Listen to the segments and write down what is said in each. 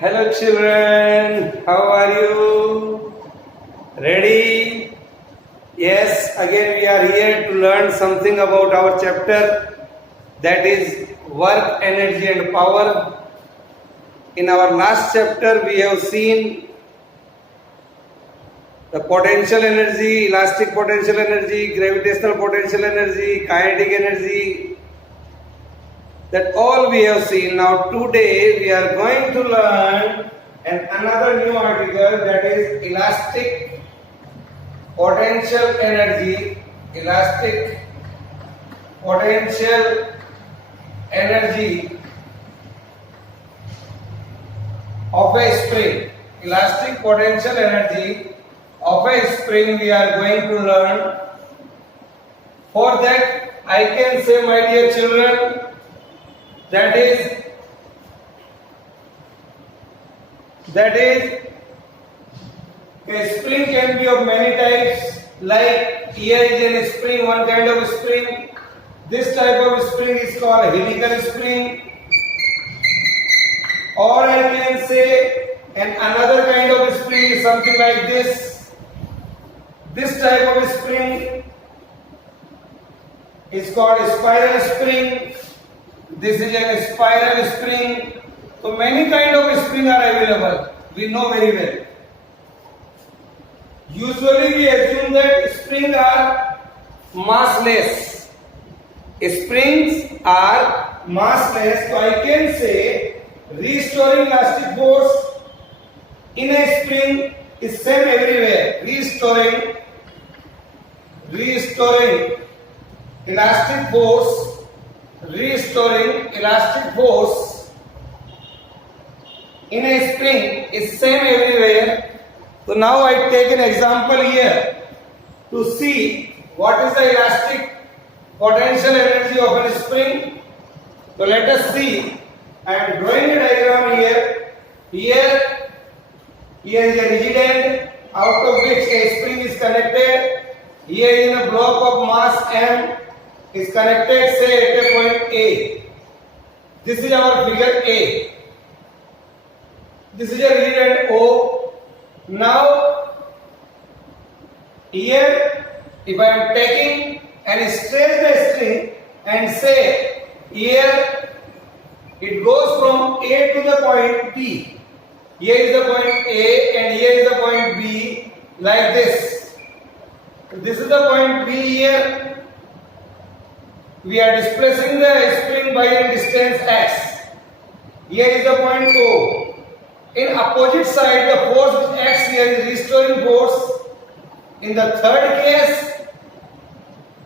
Hello children, how are you? Ready? Yes, again we are here to learn something about our chapter, that is work, energy and power. In our last chapter we have seen the potential energy, elastic potential energy, gravitational potential energy, kinetic energy, that all we have seen. Now today we are going to learn another new article, that is elastic potential energy. Elastic potential energy of a spring. Elastic potential energy of a spring we are going to learn. For that I can say, my dear children, that is a spring can be of many types. Like here is a spring, one kind of spring. This type of spring is called helical spring. Or I can say another kind of spring is something like this. This type of spring is called a spiral spring. This is a spiral spring. So many kind of spring are available. We know very well. Usually we assume that springs are massless. Springs are massless. So I can say restoring elastic force in a spring is same everywhere. Restoring elastic force. Restoring elastic force in a spring is same everywhere. So now I take an example here to see what is the elastic potential energy of a spring. So let us see. I am drawing a diagram here. Here is a rigid end out of which a spring is connected. Here is a block of mass M is connected, say at a point A. This is our figure A. This is a rigid end O. Now here if I am taking and stretch the string and say here it goes from A to the point B. Here is the point A and here is the point B, like this. This is the point B here. We are displacing the spring by a distance x. Here is the point O. In opposite side, the force which acts here is restoring force. In the third case,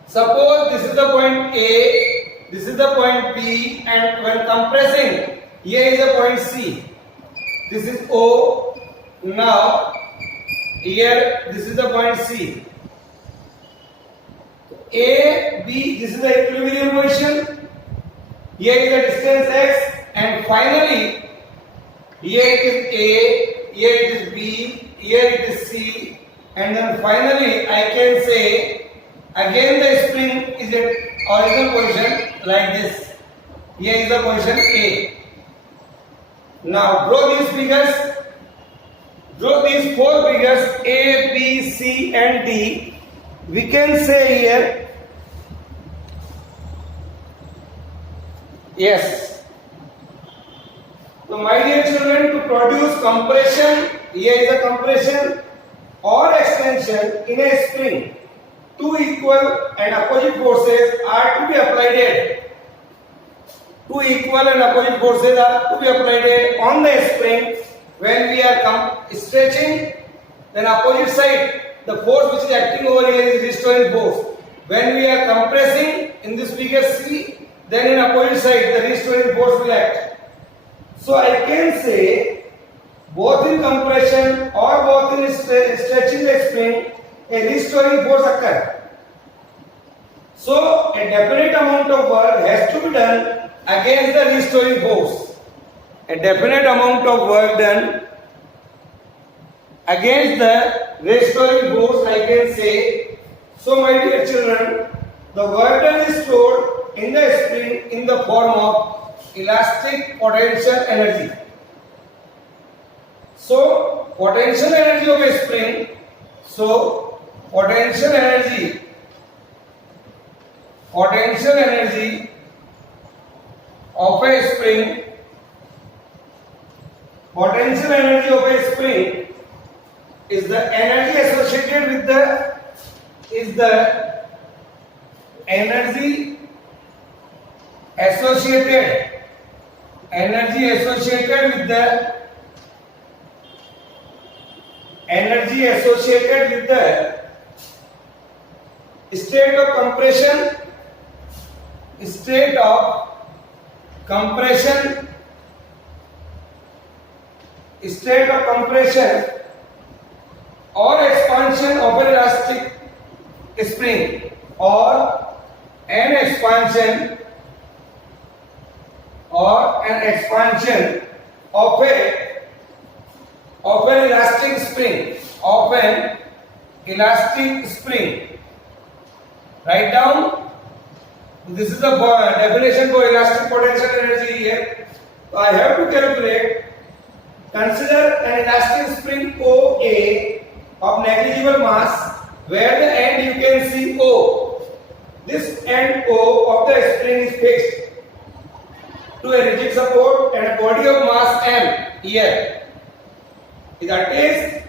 suppose this is the point A, this is the point B, and when compressing, here is the point C. This is O. Now, here this is the point C. A, B, this is the equilibrium position. Here is the distance x, and finally, here it is A, here it is B, here it is C, and then finally I can say again the spring is at original position like this. Here is the position A. Now draw these figures. Draw these four figures A, B, C, and D. We can say here, yes. So my dear children, to produce compression, here is a compression or extension in a spring, two equal and opposite forces are to be applied. Two equal and opposite forces are to be applied on the spring. When we are stretching, then opposite side, the force which is acting over here is restoring force. When we are compressing, in this figure C, then in opposite side the restoring force will act. So I can say both in compression or both in stretching the spring, a restoring force occurs. So a definite amount of work has to be done against the restoring force. A definite amount of work done against the restoring force, I can say. So my dear children, the work done is stored in the spring in the form of elastic potential energy. So potential energy of a spring, so potential energy of a spring, potential energy of a spring is the energy associated with the energy associated with the state of compression or expansion of an elastic spring, or an expansion of an elastic spring. Write down. This is the definition for elastic potential energy here. So I have to calculate. Consider an elastic spring OA of negligible mass, where the end you can see O. This end O of the spring is fixed to a rigid support and a body of mass M here. That is,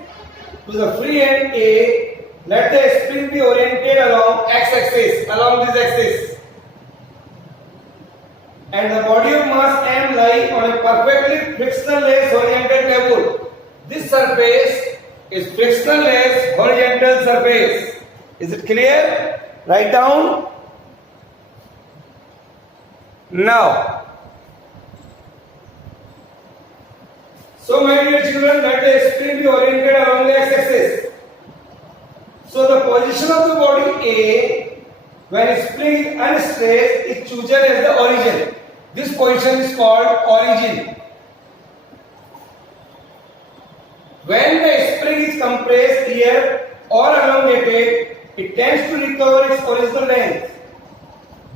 to the free end A, let the spring be oriented along x-axis, along this axis, and the body of mass M lie on a perfectly frictionless horizontal table. This surface is frictionless horizontal surface. Is it clear? Write down. Now, so my dear children, let the spring be oriented along the x-axis. So the position of the body A when spring is unstressed is chosen as the origin. This position is called origin. When the spring is compressed here or elongated, it tends to recover its original length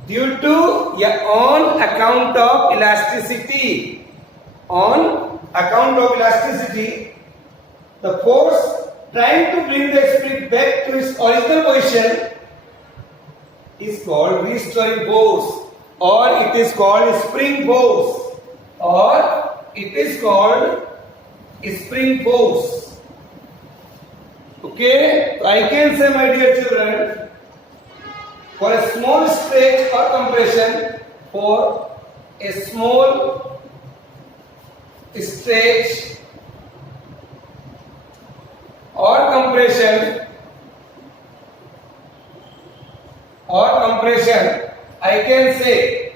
due to on account of elasticity. On account of elasticity, the force trying to bring the spring back to its original position is called restoring force, or it is called spring force, Okay, so I can say, my dear children, for a small stretch or compression, I can say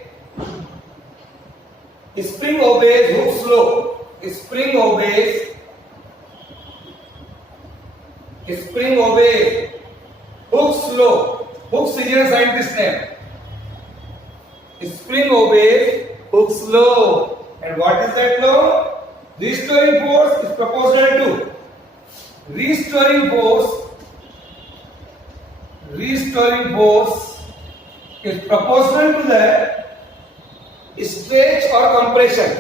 spring obeys Hooke's law. Spring obeys Hooke's law. Hooke's is a scientist name. Spring obeys Hooke's law. And what is that law? Restoring force is proportional to restoring force is proportional to the stretch or compression.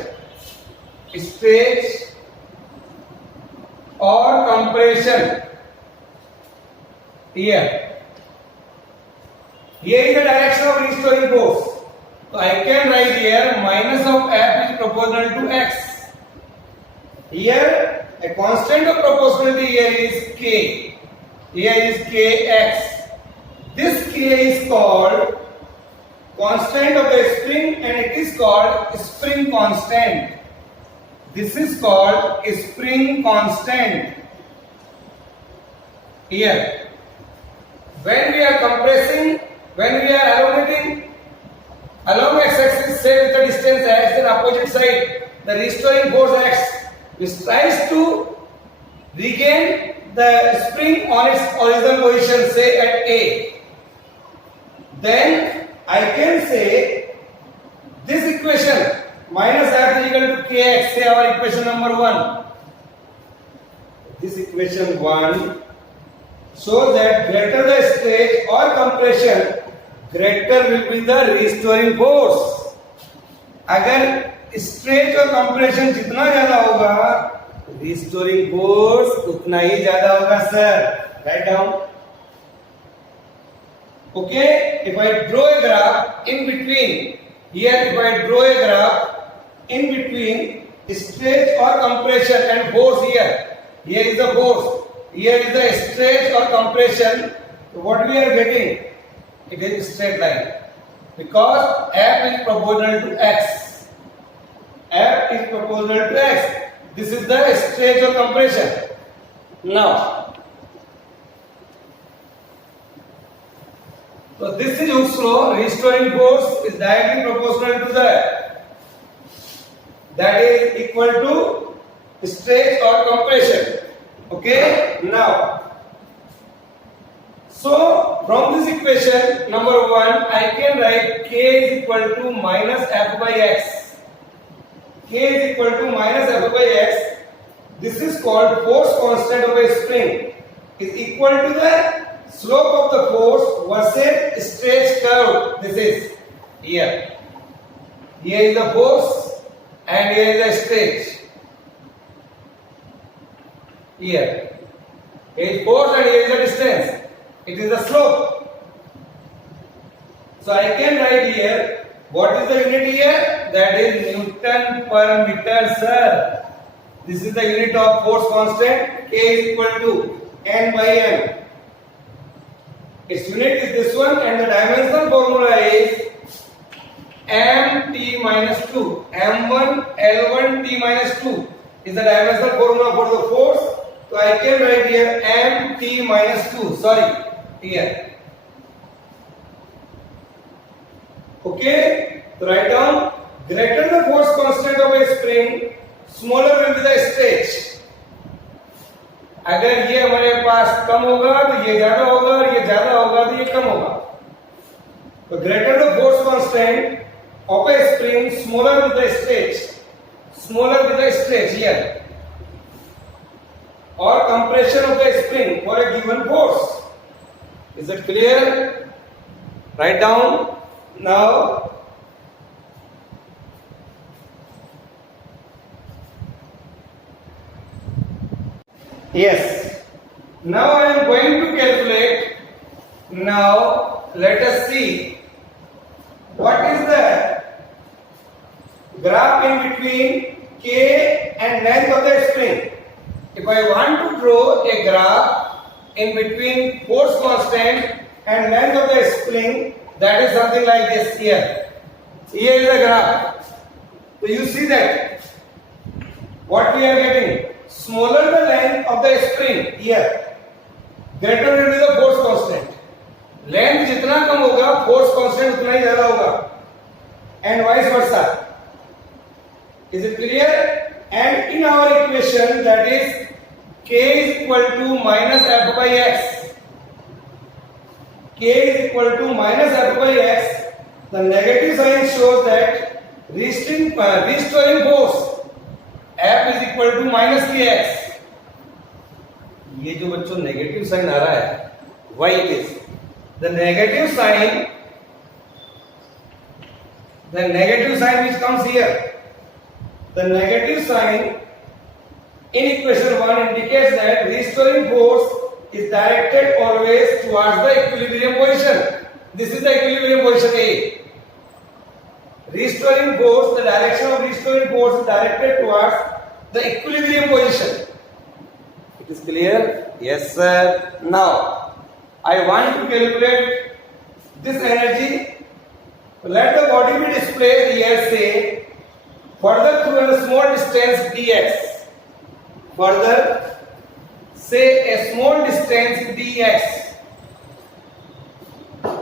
Here is the direction of restoring force. So I can write here minus of F is proportional to X. Here a constant of proportionality here is K. Here is Kx. This K is called constant of the spring, and it is called spring constant. This is called spring constant. Here, when we are compressing, when we are elongating along x-axis, say with the distance x, then opposite side, the restoring force x, which tries to regain the spring on its original position, say at A. Then I can say this equation minus F is equal to Kx, say our equation number 1. This equation 1 shows that greater the stretch or compression, greater will be the restoring force. अगर stretch और compression जितना ज्यादा होगा restoring force उतना ही ज्यादा होगा sir. Write down. Okay, if I draw a graph in between, here if I draw a graph in between stretch or compression and force here is the force, here is the stretch or compression. So what we are getting? It is straight line because F is proportional to X. F is proportional to X. This is the stretch or compression. Now, so this is Hooke's law. Restoring force is directly proportional to that is equal to stretch or compression. Okay. Now, so from this equation number 1, I can write K is equal to minus F by X. K is equal to minus F by X. This is called force constant of a spring is equal to the slope of the force versus stretch curve. This is here. Here is the force and here is the stretch. Here. Here is force and here is the distance. It is the slope. So I can write here, what is the unit here? That is Newton per meter, sir. This is the unit of force constant. K is equal to N by M. Its unit is this one and the dimensional formula is mt minus 2. M1 L1 T minus 2 is the dimensional formula for the force. So I can write here mt minus 2. Sorry, here. Okay, so write down greater the force constant of a spring, smaller will be the stretch. अगर ये हमारे पास कम होगा तो ये ज्यादा होगा और ये ज्यादा होगा तो ये कम होगा. तो greater the force constant of a spring, smaller with the stretch. Smaller with the stretch here. Or compression of the spring for a given force. Is it clear? Write down now. Yes. Now I am going to calculate. Now let us see what is the graph in between K and length of the spring. If I want to draw a graph in between force constant and length of the spring, that is something like this here. Here is the graph. So you see that what we are getting. Smaller the length of the spring here, greater will be the force constant. Length जितना कम होगा, force constant उतना ही ज़्यादा होगा, and vice versa. Is it clear? And in our equation, that is K is equal to minus F by X. K is equal to minus F by X. The negative sign shows that restoring force F is equal to minus kx. ये जो बच्चों negative sign आ रहा है, why it is? The negative sign which comes here, the negative sign in equation 1 indicates that restoring force is directed always towards the equilibrium position. This is the equilibrium position A. Restoring force, the direction of restoring force is directed towards the equilibrium position. It is clear? Yes, sir. Now, I want to calculate this energy. Let the body be displaced here, say, further through a small distance dx. Further, say a small distance dx.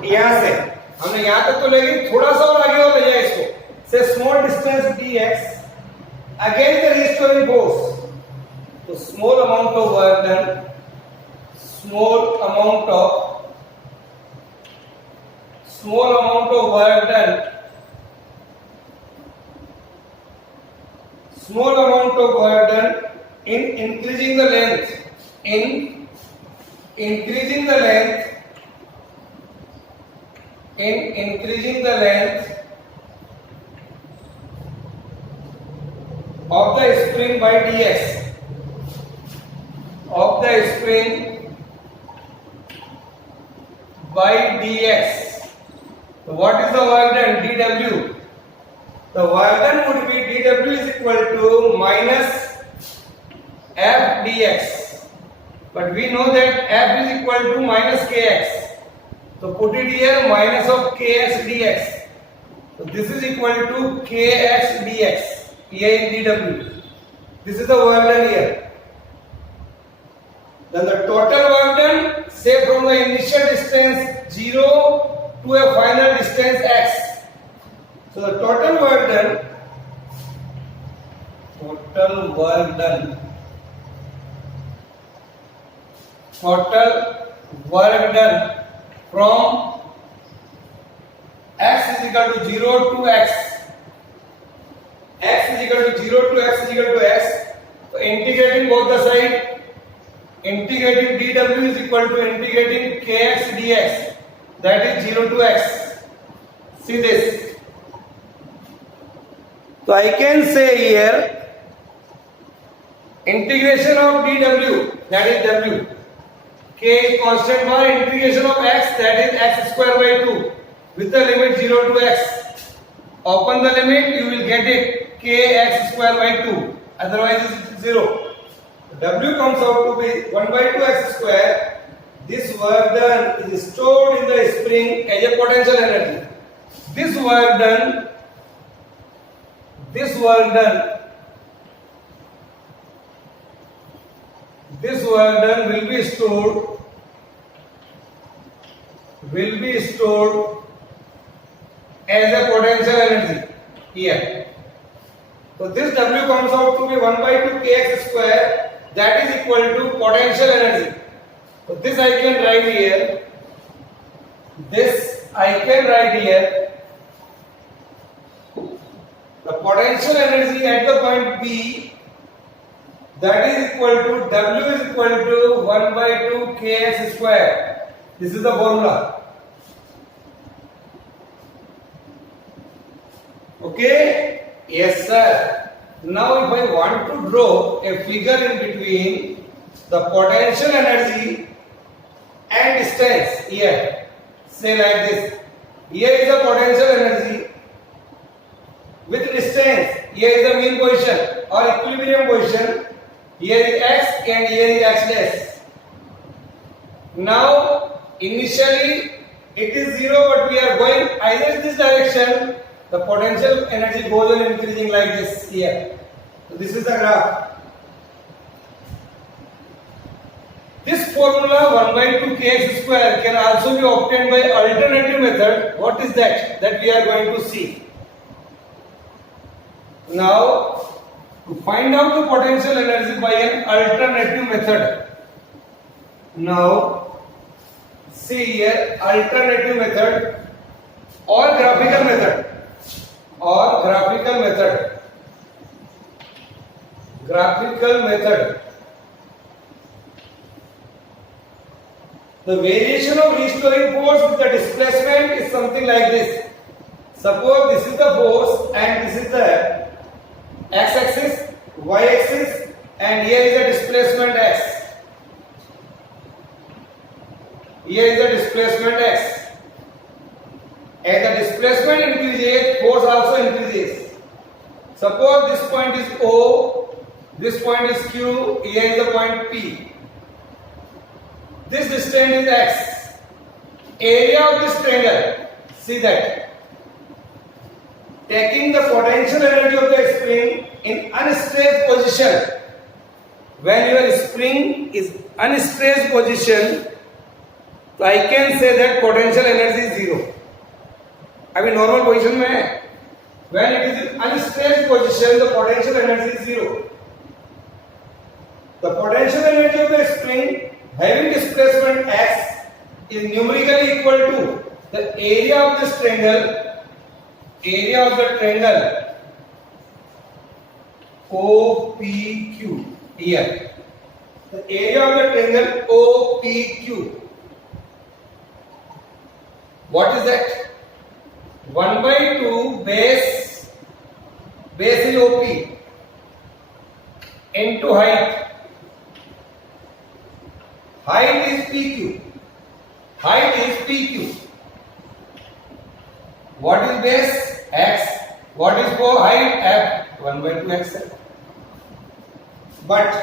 यहाँ से हमने यहाँ तक तो ले गई, थोड़ा सा और आगे और ले जाए इसको. Say small distance dx against the restoring force. So small amount of work done. Small amount of work done. Small amount of work done in increasing the length. In increasing the length of the spring by dx. spring by dx. So what is the work done? dw. The work done would be dw is equal to minus f dx. But we know that f is equal to minus kx. So put it here, minus of kx dx. So this is equal to kx dx. Here in dw. This is the work done here. Then the total work done, say from the initial distance 0 to a final distance x. So the total work done from x is equal to 0 to x. X is equal to 0 to x is equal to x. So integrating both the side, integrating dw is equal to integrating kx dx. That is 0 to x. See this. So I can say here integration of dw, that is w. K is constant for integration of x, that is x square by 2 with the limit 0 to x. Open the limit, you will get it kx square by 2. Otherwise it is 0. W comes out to be 1 by 2 x square. This work done is stored in the spring as a potential energy. This work done will be stored as a potential energy here. So this W comes out to be 1 by 2 kx square, that is equal to potential energy. So this I can write here. The potential energy at the point B, that is equal to W is equal to 1 by 2 kx square. This is the formula. Okay? Yes, sir. Now if I want to draw a figure in between the potential energy and distance here, say like this. Here is the potential energy with distance. Here is the mean position or equilibrium position. Here is x and here is x dash. Now initially it is 0, but we are going either in this direction. The potential energy goes on increasing like this here. So this is the graph. This formula 1 by 2 kx square can also be obtained by alternative method. What is that? That we are going to see. Now, to find out the potential energy by an alternative method. Now, see here, alternative method or graphical method. Graphical method. The variation of restoring force with the displacement is something like this. Suppose this is the force and this is the x-axis, y-axis, and here is the displacement x. Here is the displacement x. As the displacement increases, force also increases. Suppose this point is O, this point is Q, here is the point P. This distance is x. Area of this triangle, see that. Taking the potential energy of the spring in unstressed position. When your spring is unstressed position, so I can say that potential energy is 0. अभी normal position में है. When it is in unstressed position, the potential energy is 0. The potential energy of the spring having displacement x is numerically equal to the area of this triangle, OPQ here. The area of the triangle OPQ. What is that? 1 by 2 base is OP into height Height is PQ. Height is PQ. What is base? X. What is for height? F. 1 by 2 x. But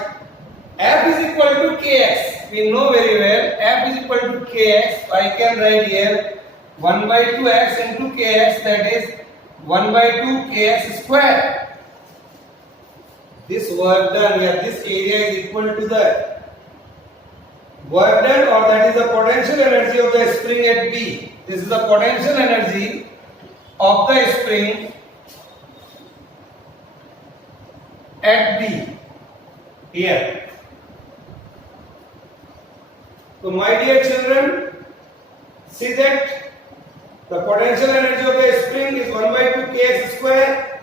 F is equal to Kx. We know very well F is equal to Kx. I can write here 1 by 2x into Kx, that is 1 by 2 Kx square. This work done here, this area is equal to the work done, or that is the potential energy of the spring at B. This is the potential energy of the spring at B here. So my dear children, see that the potential energy of the spring is 1 by 2 kx square.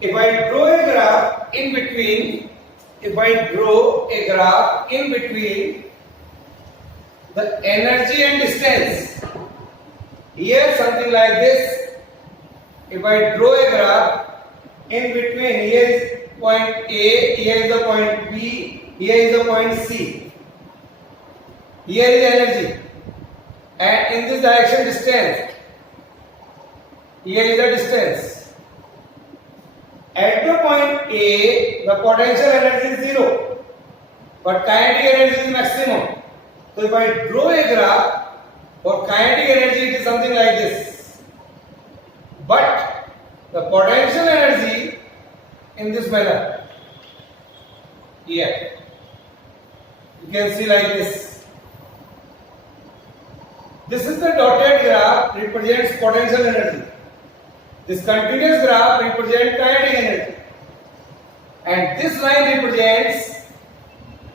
If I draw a graph in between, the energy and distance, here something like this. If I draw a graph in between, here is point A, here is the point B, here is the point C. Here is energy, and in this direction distance. Here is the distance. At the point A, the potential energy is 0, but kinetic energy is maximum. So if I draw a graph for kinetic energy, it is something like this. But the potential energy in this manner. Here, you can see like this. This is the dotted graph, represents potential energy. This continuous graph represents kinetic energy, and this line represents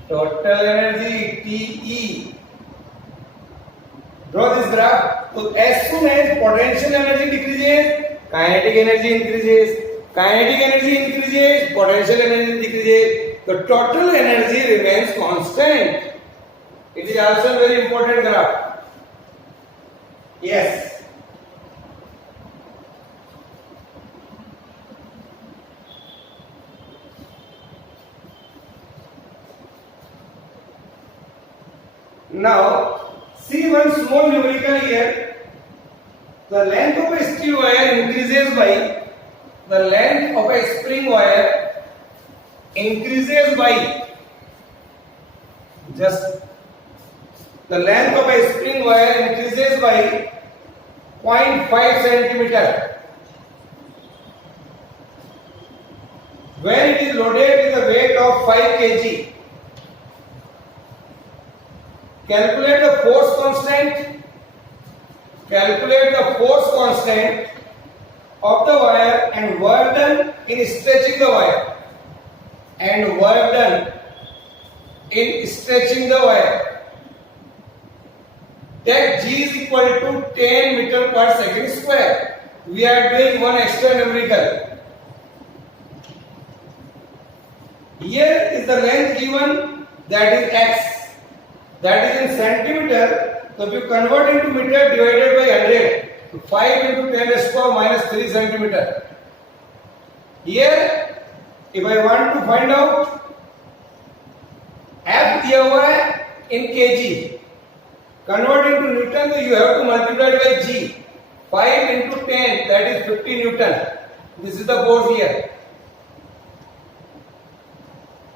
total energy, TE. Draw this graph. So as soon as potential energy decreases, kinetic energy increases. Kinetic energy increases, potential energy decreases. The total energy remains constant. It is also a very important graph. Yes. Now, see one small numerical here. The length of a steel wire increases by the length of a spring wire increases by just the length of a spring wire increases by 0.5 centimeter when it is loaded with a weight of 5 kg. Calculate the force constant. Calculate the force constant of the wire and work done in stretching the wire. And work done in stretching the wire. That G is equal to 10 meter per second square. We are doing one extra numerical. Here is the length given, that is x. That is in centimeter. So if you convert into meter divided by 100, so 5 into 10 raised to power minus 3 centimeter. Here, if I want to find out F दिया हुआ है in kg, convert into Newton, so you have to multiply by G. 5 into 10, that is 50 Newton. This is the force here.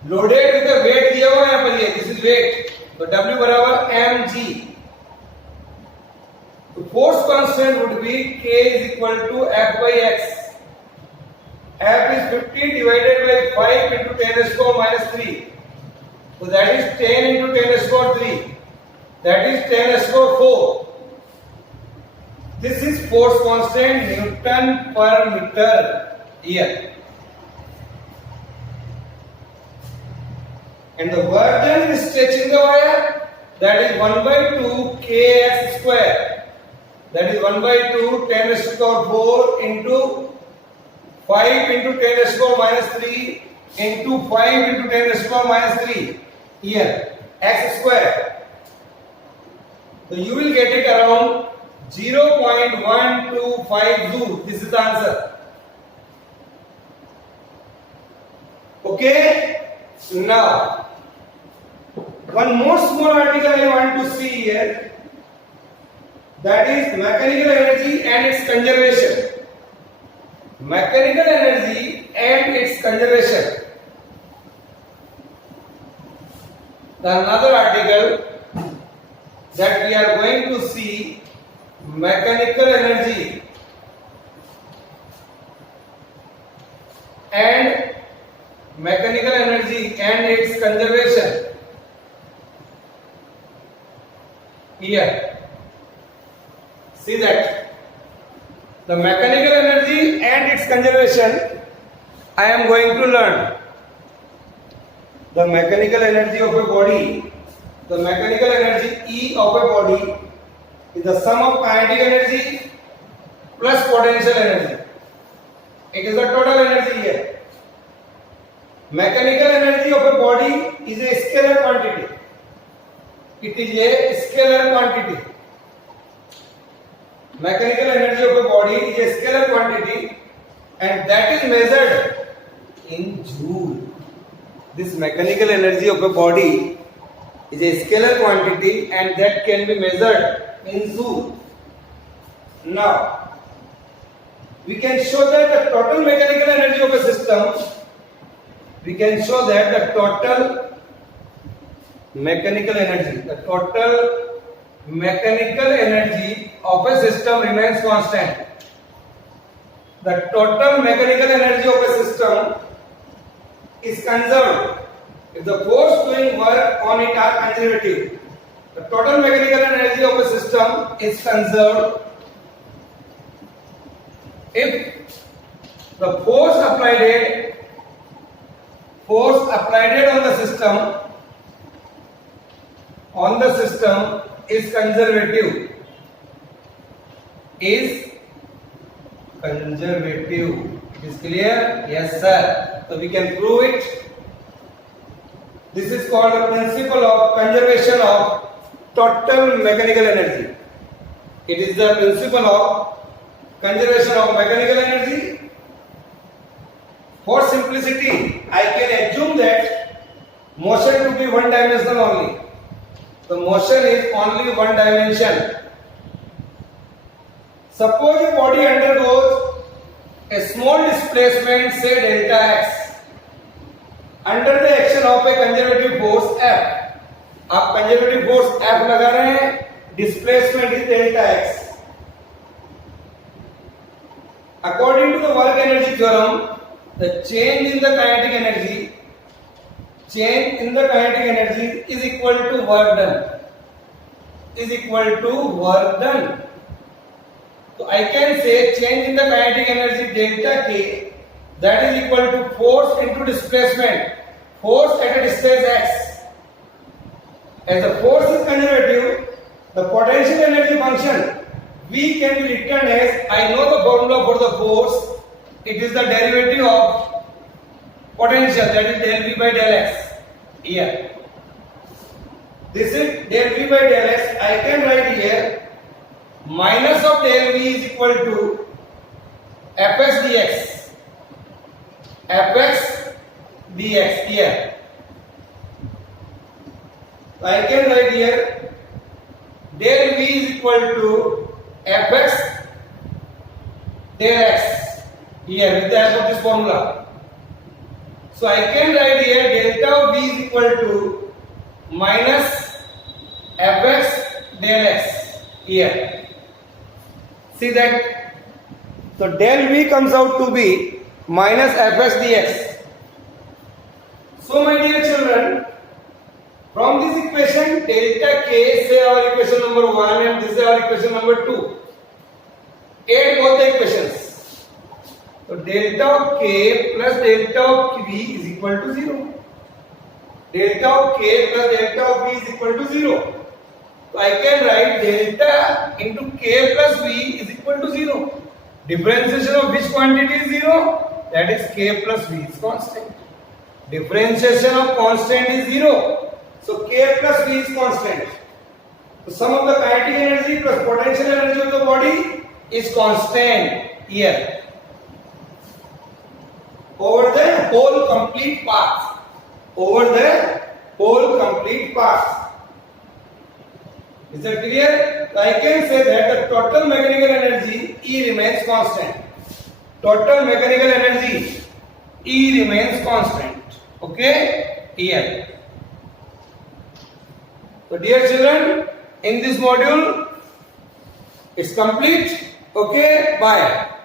Loaded with the weight दिया हुआ है यहाँ पर ये. This is weight. So W बराबर mg. So force constant would be K is equal to F by x. F is 50 divided by 5 into 10 raised to power minus 3. So that is 10 into 10 raised to power 3. That is 10 raised to power 4. This is force constant Newton per meter here. And the work done in stretching the wire, that is 1 by 2 kx square. That is 1 by 2 10 raised to power 4 into 5 into 10 raised to power minus 3 into 5 into 10 raised to power minus 3 here, x square. So you will get it around 0.125 joule. This is the answer. Okay? Now, one more small article I want to see here, that is mechanical energy and its conservation. Mechanical energy and its conservation. Another article that we are going to see, mechanical energy and its conservation. Here, see that the mechanical energy and its conservation I am going to learn. The mechanical energy of a body, the mechanical energy E of a body is the sum of kinetic energy plus potential energy. It is the total energy here. Mechanical energy of a body is a scalar quantity. It is a scalar quantity. Mechanical energy of a body is a scalar quantity and that is measured in joule. This mechanical energy of a body is a scalar quantity and that can be measured in joule. Now, we can show that the total mechanical energy of a system, we can show that the total mechanical energy of a system remains constant. The total mechanical energy of a system is conserved if the force doing work on it are conservative. The total mechanical energy of a system is conserved if the force applied on the system is conservative. Is conservative. It is clear? Yes, sir. So we can prove it. This is called the principle of conservation of total mechanical energy. It is the principle of conservation of mechanical energy. For simplicity, I can assume that motion to be one dimensional only. The motion is only one dimension. Suppose a body undergoes a small displacement, say delta x, under the action of a conservative force F. आप conservative force F लगा रहे हैं, displacement is delta x. According to the work energy theorem, the change in the kinetic energy is equal to work done. So I can say change in the kinetic energy delta K, that is equal to force into displacement, force at a distance x. As the force is conservative, the potential energy function V can be written as, I know the formula for the force, it is the derivative of potential, that is del V by del x. Here, this is del V by del x. I can write here minus of del V is equal to Fx dx. Here, I can write here del V is equal to Fx del x. Here, with the help of this formula. So I can write here delta of V is equal to minus Fx del x. Here, see that. So del V comes out to be minus Fx dx. So my dear children, from this equation delta K, say our equation number 1 and this is our equation number 2. Add both the equations. So delta of K plus delta of V is equal to 0. Delta of K plus delta of V is equal to 0. So I can write delta into K plus V is equal to 0. Differentiation of which quantity is 0? That is K plus V is constant. Differentiation of constant is 0. So K plus V is constant. The sum of the kinetic energy plus potential energy of the body is constant here. Over the whole complete path. Over the whole complete path. Is that clear? So I can say that the total mechanical energy E remains constant. Total mechanical energy E remains constant. Okay? EM. So dear children, in this module it's complete. Okay? Bye.